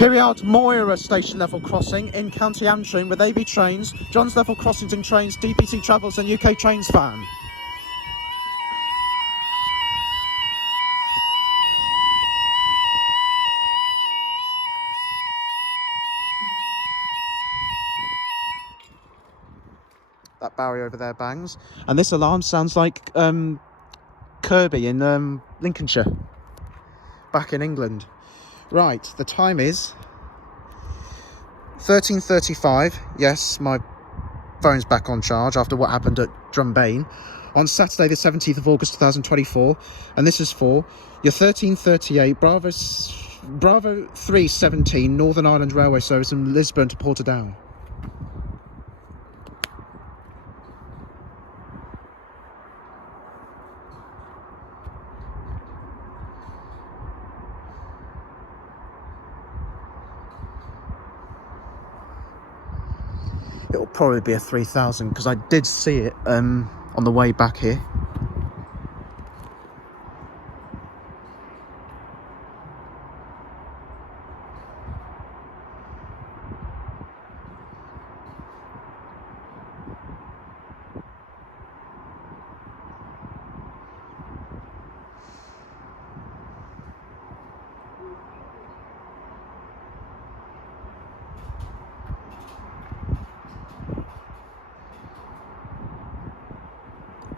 Here we are at Moira station level crossing in County Antrim with AB Trains, John's Level Crossings and Trains, DPC Travels and UK Trains fan. That barrier over there bangs, and this alarm sounds like Kirby in Lincolnshire, back in England. Right, the time is 13:35. Yes, my phone's back on charge after what happened at Drumbane on Saturday the 17th of August 2024, and this is for your 13:38 Bravo 317 Northern Ireland Railway service from Lisburn to Portadown. It'll probably be a 3000 because I did see it on the way back here.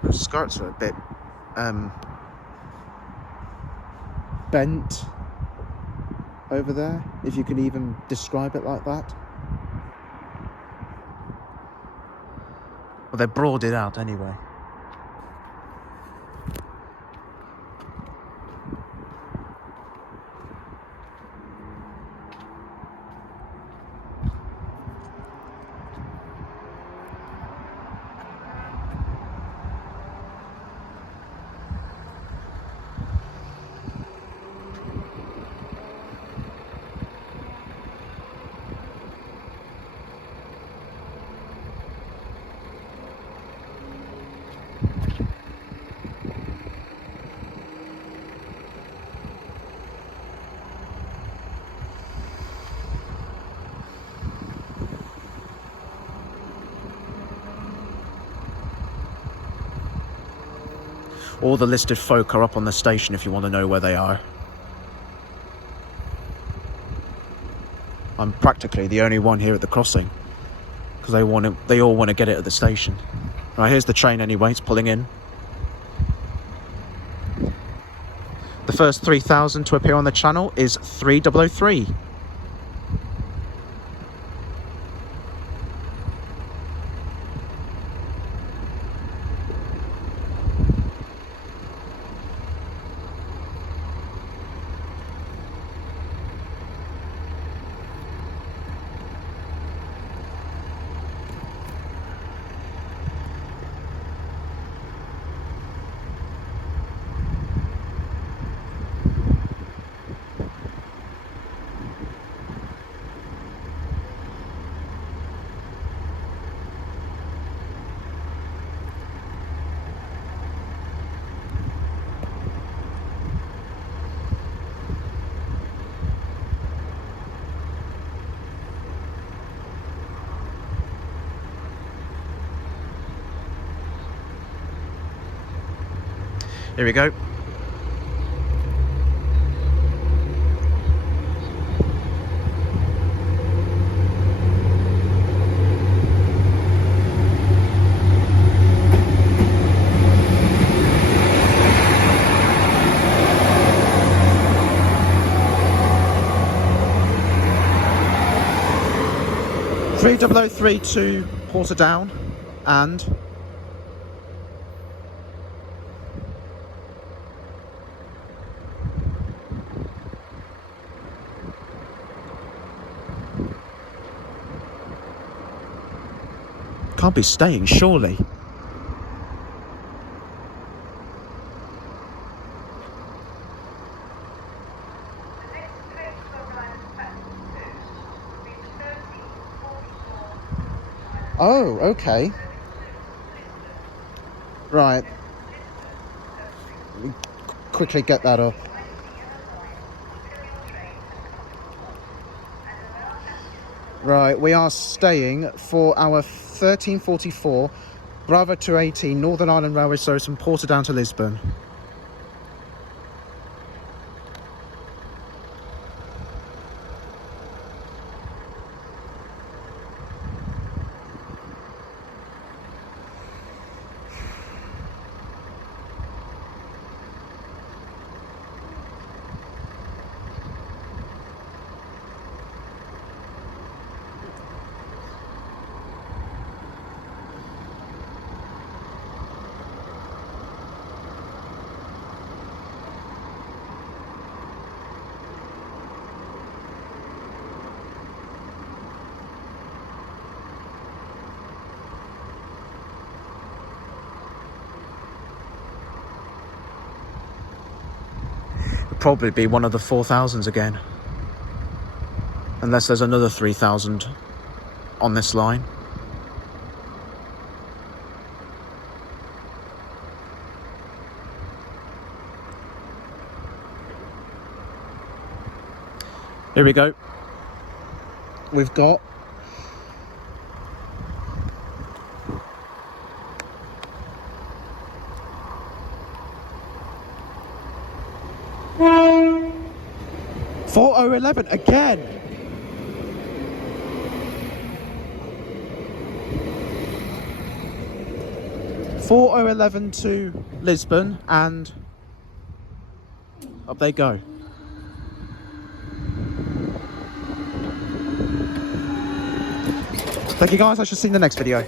The skirts are a bit bent over there, if you can even describe it like that. Well, they're broaded out anyway. All the listed folk are up on the station if you want to know where they are. I'm practically the only one here at the crossing because they all want to get it at the station. Right, here's the train anyway, it's pulling in. The first 3000 to appear on the channel is 3003. Here we go. Three 3003 to Portadown and can't be staying, surely. Oh, okay. Right. Let me quickly get that up. Right, we are staying for our 1344 Bravo 218 Northern Ireland Railway service from Portadown to Lisbon. Probably be one of the 4,000s again, unless there's another 3,000 on this line. Here we go. We've got (4011) again. (4011) to Lisbon, and up they go. Thank you guys, I shall see you in the next video.